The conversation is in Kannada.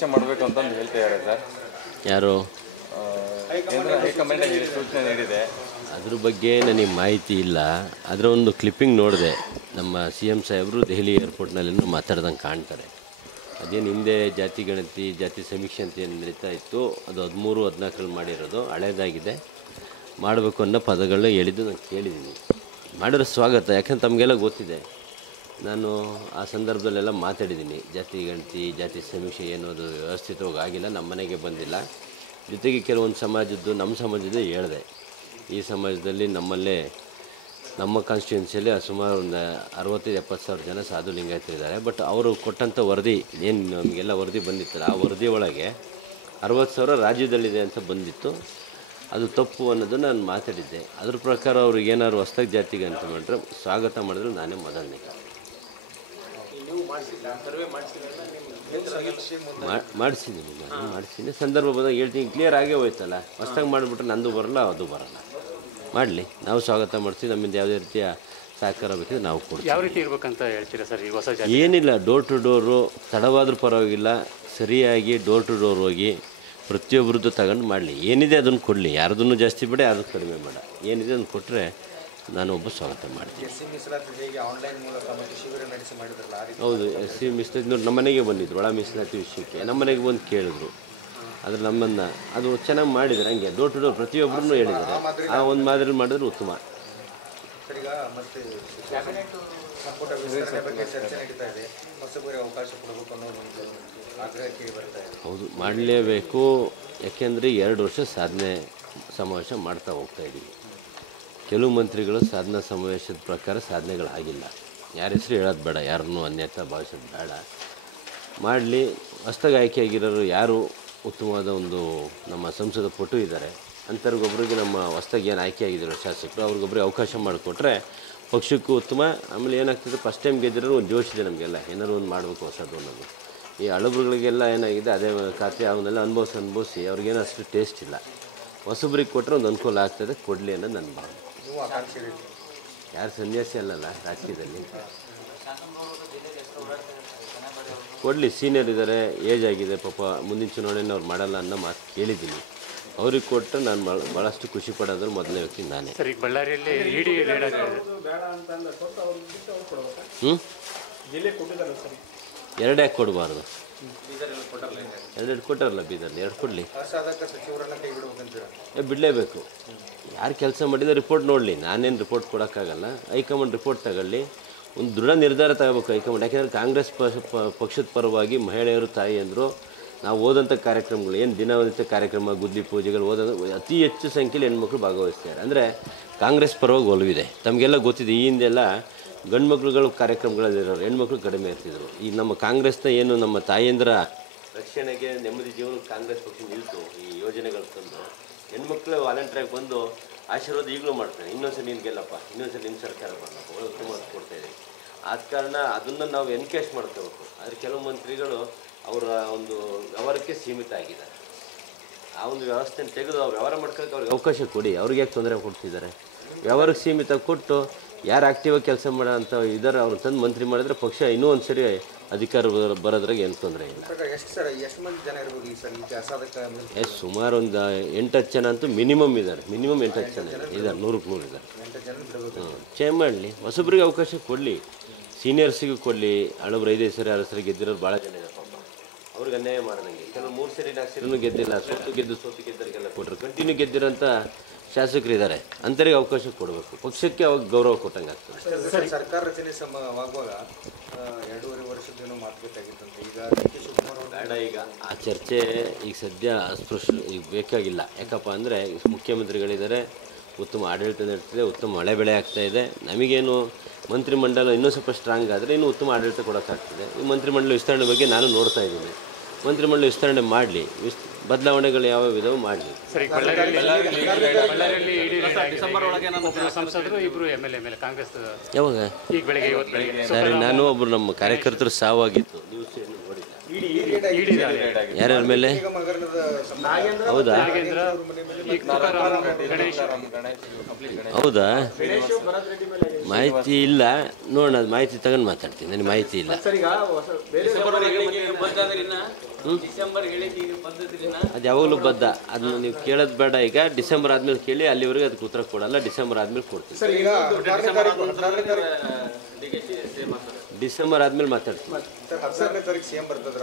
ಸಮೀಕ್ಷೆ ಮಾಡಬೇಕು ಅಂತ ಹೇಳ್ತಾ ಇದ್ದಾರೆ ಸರ್. ಯಾರು ಹೈಕಮಾಂಡ್ ಸೂಚನೆ ನೀಡಿದೆ. ಅದ್ರ ಬಗ್ಗೆ ನನಗೆ ಮಾಹಿತಿ ಇಲ್ಲ. ಅದರ ಒಂದು ಕ್ಲಿಪ್ಪಿಂಗ್ ನೋಡಿದೆ. ನಮ್ಮ CM ಸಾಹೇಬರು ದೆಹಲಿ ಏರ್ಪೋರ್ಟ್ನಲ್ಲಿ ಮಾತಾಡ್ದಂಗೆ ಕಾಣ್ತಾರೆ. ಅದೇನು ಹಿಂದೆ ಜಾತಿ ಗಣತಿ ಜಾತಿ ಸಮೀಕ್ಷೆ ಅಂತ ಏನು ನಡೀತಾ ಇತ್ತು, ಅದು 13-14 ಮಾಡಿರೋದು ಹಳೇದಾಗಿದೆ. ಮಾಡಬೇಕು ಅನ್ನೋ ಪದಗಳನ್ನ ಹೇಳಿದ್ದು ನಾನು ಕೇಳಿದ್ದೀನಿ. ಮಾಡಿರೋ ಸ್ವಾಗತ. ಯಾಕಂದ್ರೆ ತಮಗೆಲ್ಲ ಗೊತ್ತಿದೆ, ನಾನು ಆ ಸಂದರ್ಭದಲ್ಲೆಲ್ಲ ಮಾತಾಡಿದ್ದೀನಿ. ಜಾತಿ ಗಣತಿ ಜಾತಿ ಸಮೀಕ್ಷೆ ಏನೋದು ವ್ಯವಸ್ಥಿತವಾಗಿ ಆಗಿಲ್ಲ, ನಮ್ಮ ಮನೆಗೆ ಬಂದಿಲ್ಲ. ಜೊತೆಗೆ ಕೆಲವೊಂದು ಸಮಾಜದ್ದು ನಮ್ಮ ಸಮಾಜದ ಹೇಳಿದೆ. ಈ ಸಮಾಜದಲ್ಲಿ ನಮ್ಮಲ್ಲೇ ನಮ್ಮ ಕಾನ್ಸ್ಟಿಟ್ಯೂನ್ಸಿಯಲ್ಲಿ ಸುಮಾರು ಒಂದು 65-70 ಸಾವಿರ ಜನ ಸಾಧು ಲಿಂಗಾಯತರಿದ್ದಾರೆ. ಬಟ್ ಅವರು ಕೊಟ್ಟಂಥ ವರದಿ ಏನು ನಮಗೆಲ್ಲ ವರದಿ ಬಂದಿತ್ತಲ್ಲ, ಆ ವರದಿ ಒಳಗೆ 60,000 ರಾಜ್ಯದಲ್ಲಿದೆ ಅಂತ ಬಂದಿತ್ತು. ಅದು ತಪ್ಪು ಅನ್ನೋದನ್ನು ನಾನು ಮಾತಾಡಿದ್ದೆ. ಅದ್ರ ಪ್ರಕಾರ ಅವ್ರಿಗೆ ಏನಾದ್ರು ಹೊಸ್ದಾಗಿ ಜಾತಿಗೆ ಅಂತ ಮಾಡಿದ್ರೆ ಸ್ವಾಗತ ಮಾಡಿದ್ರೆ ನಾನೇ ಮೊದಲನೇ. ಮಾಡಿಸಿದ್ದೀನಿ, ನಾನು ಮಾಡಿಸಿದ್ದೀನಿ. ಸಂದರ್ಭ ಬಂದಾಗ ಹೇಳ್ತೀನಿ. ಕ್ಲಿಯರ್ ಆಗೇ ಹೋಯ್ತಲ್ಲ. ಹೊಸ್ದಾಗಿ ಮಾಡಿಬಿಟ್ರೆ ನಂದು ಬರಲ್ಲ, ಅದು ಬರಲ್ಲ. ಮಾಡಲಿ, ನಾವು ಸ್ವಾಗತ ಮಾಡ್ತೀವಿ. ನಮ್ಮಿಂದ ಯಾವುದೇ ರೀತಿಯ ಸಹಕಾರ ಬೇಕಿದ್ರೆ ನಾವು ಕೊಡ್ತೀವಿ. ಯಾವ ರೀತಿ ಇರಬೇಕಂತ ಹೇಳ್ತೀರಾ ಸರ್ ಈ ಹೊಸ ಜಾತಿ? ಏನಿಲ್ಲ, ಡೋರ್ ಟು ಡೋರು ತಡವಾದ್ರೂ ಪರವಾಗಿಲ್ಲ, ಸರಿಯಾಗಿ ಡೋರ್ ಟು ಡೋರ್ ಹೋಗಿ ಪ್ರತಿಯೊಬ್ಬರದ್ದು ತಗೊಂಡು ಮಾಡಲಿ. ಏನಿದೆ ಅದನ್ನು ಕೊಡಲಿ, ಯಾರ್ದನ್ನು ಜಾಸ್ತಿ ಬೇಡ, ಯಾರ್ದು ಕಡಿಮೆ ಬೇಡ. ಏನಿದೆ ಅದನ್ನು ಕೊಟ್ಟರೆ ನಾನೊಬ್ಬ ಸ್ವಾಗತ ಮಾಡ್ತೀನಿ. ಹೌದು, SC ಮೀಸಲಾತಿ ನೋಡಿ ನಮ್ಮ ಮನೆಗೆ ಬಂದಿದ್ರು. ಒಳ ಮೀಸಲಾತಿ ವಿಷಯಕ್ಕೆ ನಮ್ಮ ಮನೆಗೆ ಬಂದು ಕೇಳಿದ್ರು. ಆದರೆ ನಮ್ಮನ್ನು ಅದು ಚೆನ್ನಾಗಿ ಮಾಡಿದ್ದಾರೆ. ಹಂಗೆ ಡೋರ್ ಟು ಡೋರ್ ಪ್ರತಿಯೊಬ್ಬರನ್ನು ಹೇಳಿದ್ದಾರೆ. ಆ ಒಂದು ಮಾದರಿ ಮಾಡಿದ್ರೆ ಉತ್ತಮ. ಹೌದು, ಮಾಡಲೇಬೇಕು. ಯಾಕೆಂದರೆ 2 ವರ್ಷ ಸಾಧನೆ ಸಮಾವೇಶ ಮಾಡ್ತಾ ಹೋಗ್ತಾ ಇದ್ದೀವಿ. ಕೆಲವು ಮಂತ್ರಿಗಳು ಸಾಧನಾ ಸಮಾವೇಶದ ಪ್ರಕಾರ ಸಾಧನೆಗಳಾಗಿಲ್ಲ. ಯಾರ ಹೆಸರು ಹೇಳೋದು ಬೇಡ, ಯಾರನ್ನೂ ಅನ್ಯತಾ ಭಾವಿಸೋದು ಬೇಡ. ಮಾಡಲಿ. ಹೊಸ್ದಾಗಿ ಆಯ್ಕೆಯಾಗಿರೋರು ಯಾರು ಉತ್ತಮವಾದ ಒಂದು ನಮ್ಮ ಸಂಸದ ಪಟು ಇದ್ದಾರೆ, ಅಂಥವ್ರಿಗೊಬ್ಬರಿಗೆ ನಮ್ಮ ಹೊಸ್ದಾಗಿ ಏನು ಆಯ್ಕೆಯಾಗಿದ್ದಾರೆ ಶಾಸಕರು, ಅವ್ರಿಗೊಬ್ಬರಿಗೆ ಅವಕಾಶ ಮಾಡಿಕೊಟ್ರೆ ಪಕ್ಷಕ್ಕೂ ಉತ್ತಮ. ಆಮೇಲೆ ಏನಾಗ್ತದೆ, ಫಸ್ಟ್ ಟೈಮ್ ಗೆದ್ದಿರೋ ಒಂದು ಜೋಶ್ ಇದೆ ನಮಗೆಲ್ಲ, ಏನಾದ್ರು ಒಂದು ಮಾಡಬೇಕು ಹೊಸದು ಅನ್ನೋದು. ಈ ಹಳಬ್ರುಗಳಿಗೆಲ್ಲ ಏನಾಗಿದೆ, ಅದೇ ಖಾತೆ ಅವನ್ನೆಲ್ಲ ಅನುಭವಿಸಿ ಅವ್ರಿಗೇನೋ ಅಷ್ಟು ಟೇಸ್ಟ್ ಇಲ್ಲ. ಹೊಸಬ್ರಿಗೆ ಕೊಟ್ಟರೆ ಒಂದು ಅನುಕೂಲ ಆಗ್ತದೆ, ಕೊಡಲಿ ಅನ್ನೋದು ನನ್ನ ಭಾವನೆ. ಯಾರು ಸನ್ಯಾಸಿ ಅಲ್ಲಲ್ಲ ರಾಜಕೀಯದಲ್ಲಿ. ಕೊಡಲಿ, ಸೀನಿಯರ್ ಇದ್ದಾರೆ, ಏಜ್ ಆಗಿದೆ ಪಾಪ, ಮುಂದಿನ ಚುನಾವಣೆಯನ್ನು ಅವ್ರು ಮಾಡಲ್ಲ ಅನ್ನೋ ಮಾತು ಕೇಳಿದ್ದೀನಿ. ಅವ್ರಿಗೆ ಕೊಟ್ಟರೆ ನಾನು ಭಾಳಷ್ಟು ಖುಷಿ ಪಡೋದ್ರ ಮೊದಲನೇ ವ್ಯಕ್ತಿ ನಾನೇ. ಸರ್, ಈಗ ಬಳ್ಳಾರಿಯಲ್ಲಿ ಇಡಿ ಎರಡೇ ಕೊಡಬಾರ್ದು. 2 ಕೊಟ್ಟಾರಲ್ಲ ಬೀದರ್ಲಿ, 2 ಕೊಡಲಿ. ಬಿಡಲೇಬೇಕು. ಯಾರು ಕೆಲಸ ಮಾಡಿದರೆ ರಿಪೋರ್ಟ್ ನೋಡಲಿ. ನಾನೇನು ರಿಪೋರ್ಟ್ ಕೊಡೋಕ್ಕಾಗಲ್ಲ. ಹೈಕಮಾಂಡ್ ರಿಪೋರ್ಟ್ ತಗೊಳ್ಳಿ. ಒಂದು ದೃಢ ನಿರ್ಧಾರ ತಗೋಬೇಕು ಹೈಕಮಾಂಡ್. ಯಾಕೆಂದರೆ ಕಾಂಗ್ರೆಸ್ ಪಕ್ಷದ ಪರವಾಗಿ ಮಹಿಳೆಯರು, ತಾಯಿಯಂದರು ನಾವು ಓದಂಥ ಕಾರ್ಯಕ್ರಮಗಳು ಏನು ದಿನನಿತ್ಯ ಕಾರ್ಯಕ್ರಮ, ಗುದ್ಲಿ ಪೂಜೆಗಳು ಓದೋದು ಅತಿ ಹೆಚ್ಚು ಸಂಖ್ಯೆಯಲ್ಲಿ ಹೆಣ್ಮಕ್ಳು ಭಾಗವಹಿಸ್ತಾರೆ. ಅಂದರೆ ಕಾಂಗ್ರೆಸ್ ಪರವಾಗಿ ಒಲವಿದೆ. ತಮಗೆಲ್ಲ ಗೊತ್ತಿದೆ, ಈ ಹಿಂದೆಲ್ಲ ಗಂಡು ಮಕ್ಳುಗಳು ಕಾರ್ಯಕ್ರಮಗಳಲ್ಲಿರೋರು, ಹೆಣ್ಮಕ್ಳು ಕಡಿಮೆ ಇರ್ತಿದ್ರು. ಈಗ ನಮ್ಮ ಕಾಂಗ್ರೆಸ್ನ ಏನು ನಮ್ಮ ತಾಯಂದ್ರ ರಕ್ಷಣೆಗೆ, ನೆಮ್ಮದಿ ಜೀವನಕ್ಕೆ ಕಾಂಗ್ರೆಸ್ ಪಕ್ಷ ನಿಲ್ತು. ಈ ಯೋಜನೆಗಳು ತಂದು ಹೆಣ್ಮಕ್ಳು ವಾಲಂಟ್ರಿಯಾಗಿ ಬಂದು ಆಶೀರ್ವಾದ ಈಗಲೂ ಮಾಡ್ತಾರೆ. ಇನ್ನೊಂದ್ಸಲ ನೀನು ಗೆಲ್ಲಪ್ಪ, ಇನ್ನೊಂದ್ಸಲ ನಿಮ್ಮ ಸರ್ಕಾರ ಬರಲಪ್ಪ, ಒಳ್ಳೆ ಉತ್ತಮ ಕೊಡ್ತಾಯಿದ್ದೀವಿ. ಆದ ಕಾರಣ ಅದನ್ನು ನಾವು ಎನ್ಕೇಜ್ ಮಾಡ್ಕೋಬೇಕು. ಆದರೆ ಕೆಲವು ಮಂತ್ರಿಗಳು ಅವರ ಒಂದು ವ್ಯವಹಾರಕ್ಕೆ ಸೀಮಿತ ಆಗಿದ್ದಾರೆ. ಆ ಒಂದು ವ್ಯವಸ್ಥೆನ ತೆಗೆದು ಅವ್ರು ವ್ಯವಹಾರ ಮಾಡ್ಕೊಳ್ಳೋಕೆ ಅವ್ರಿಗೆ ಅವಕಾಶ ಕೊಡಿ. ಅವ್ರಿಗೆ ಯಾಕೆ ತೊಂದರೆ ಕೊಡ್ತಿದ್ದಾರೆ? ವ್ಯವಹಾರಕ್ಕೆ ಸೀಮಿತ ಕೊಟ್ಟು ಯಾರು ಆ್ಯಕ್ಟಿವಾಗಿ ಕೆಲಸ ಮಾಡೋ ಅಂಥ ಇದ್ದಾರೆ ಅವ್ರು ತಂದು ಮಂತ್ರಿ ಮಾಡಿದ್ರೆ ಪಕ್ಷ ಇನ್ನೂ ಒಂದು ಸರಿ ಅಧಿಕಾರ ಬರೋದ್ರಾಗ ಏನು ತೊಂದರೆ ಇಲ್ಲ. ಸುಮಾರು ಒಂದು 8-10 ಜನ ಅಂತೂ ಮಿನಿಮಮ್ ಇದ್ದಾರೆ. ಮಿನಿಮಮ್ 8-10 ಜನ ಇದ್ದಾರೆ, 100ಕ್ಕೆ 100 ಇದ್ದಾರೆ. ಚೇಂಜ್ ಮಾಡಲಿ, ಹೊಸಬ್ರಿಗೆ ಅವಕಾಶ ಕೊಡಲಿ, ಸೀನಿಯರ್ಸಿಗೂ ಕೊಡಲಿ. ಹಳಬ್ರು 5 ಸರಿ 6 ಸರಿ ಗೆದ್ದಿರೋರು ಭಾಳ ಜನ ಇದ್ದಾರೆ ಪಾಪ. ಅವ್ರಿಗೆ ಅನ್ಯಾಯ ಮಾಡೋದಂಗೆ. ಕೆಲವು 3 ಸರಿ 4 ಸರಿನೂ ಗೆದ್ದಿಲ್ಲ, ಸೋತು ಗೆದ್ದರಿಗೆಲ್ಲ ಕೊಟ್ಟರು. ಕಂಟಿನ್ಯೂ ಗೆದ್ದಿರೋಂಥ ಶಾಸಕರು ಇದ್ದಾರೆ, ಅಂಥವ್ರಿಗೆ ಅವಕಾಶ ಕೊಡಬೇಕು. ಪಕ್ಷಕ್ಕೆ ಅವಾಗ ಗೌರವ ಕೊಟ್ಟಂಗೆ ಆಗ್ತದೆ. ಸರ್ಕಾರ ರಚನೆ ಆಗುವಾಗ 2.5 ವರ್ಷದ್ದೇನೋ ಮಾತುಕತೆ ಈಗ ಬೇಡ. ಈಗ ಆ ಚರ್ಚೆ ಈಗ ಸದ್ಯ ಅಸ್ಪೃಶ್ಯ ಈಗ ಬೇಕಾಗಿಲ್ಲ. ಯಾಕಪ್ಪ ಅಂದರೆ ಮುಖ್ಯಮಂತ್ರಿಗಳಿದ್ದಾರೆ, ಉತ್ತಮ ಆಡಳಿತ ನಡೀತಿದೆ, ಉತ್ತಮ ಮಳೆ ಬೆಳೆ ಆಗ್ತಾಯಿದೆ. ನಮಗೇನು ಮಂತ್ರಿಮಂಡಲ ಇನ್ನೂ ಸ್ವಲ್ಪ ಸ್ಟ್ರಾಂಗ್ ಆದರೆ ಇನ್ನೂ ಉತ್ತಮ ಆಡಳಿತ ಕೊಡೋಕ್ಕಾಗ್ತದೆ. ಈ ಮಂತ್ರಿಮಂಡಲ ವಿಸ್ತರಣೆ ಬಗ್ಗೆ ನಾನು ನೋಡ್ತಾ ಇದ್ದೀನಿ. ಮಂತ್ರಿಮಂಡಲ ವಿಸ್ತರಣೆ ಮಾಡಲಿ, ಬದಲಾವಣೆಗಳು ಯಾವ ವಿಧವೂ ಮಾಡಲಿ. ಯಾವಾಗ ಸರಿ, ನಾನು ಒಬ್ಬರು ನಮ್ಮ ಕಾರ್ಯಕರ್ತರು ಸಾವಾಗಿತ್ತು, ನ್ಯೂಸ್ ನೋಡಿಲ್ಲ. ಯಾರ್ಯಾರ ಮೇಲೆ? ಹೌದಾ ಹೌದಾ ಮಾಹಿತಿ ಇಲ್ಲ. ನೋಡೋಣ, ಅದು ಮಾಹಿತಿ ತಗೊಂಡು ಮಾತಾಡ್ತೀನಿ. ನನಗೆ ಮಾಹಿತಿ ಇಲ್ಲ. ಅದು ಯಾವಾಗಲೂ ಬದ್ಧ. ಅದನ್ನ ನೀವು ಕೇಳೋದು ಬೇಡ. ಈಗ ಡಿಸೆಂಬರ್ ಆದ್ಮೇಲೆ ಕೇಳಿ, ಅಲ್ಲಿವರೆಗೆ ಅದಕ್ಕೆ ಉತ್ತರ ಕೊಡಲ್ಲ. ಡಿಸೆಂಬರ್ ಆದ್ಮೇಲೆ ಕೊಡ್ತೀವಿ. ಡಿಸೆಂಬರ್ ಆದ್ಮೇಲೆ ಮಾತಾಡ್ತೀವಿ. ಸರ್ 14ನೇ ತಾರೀಕು CM ಬರ್ತದ್ರ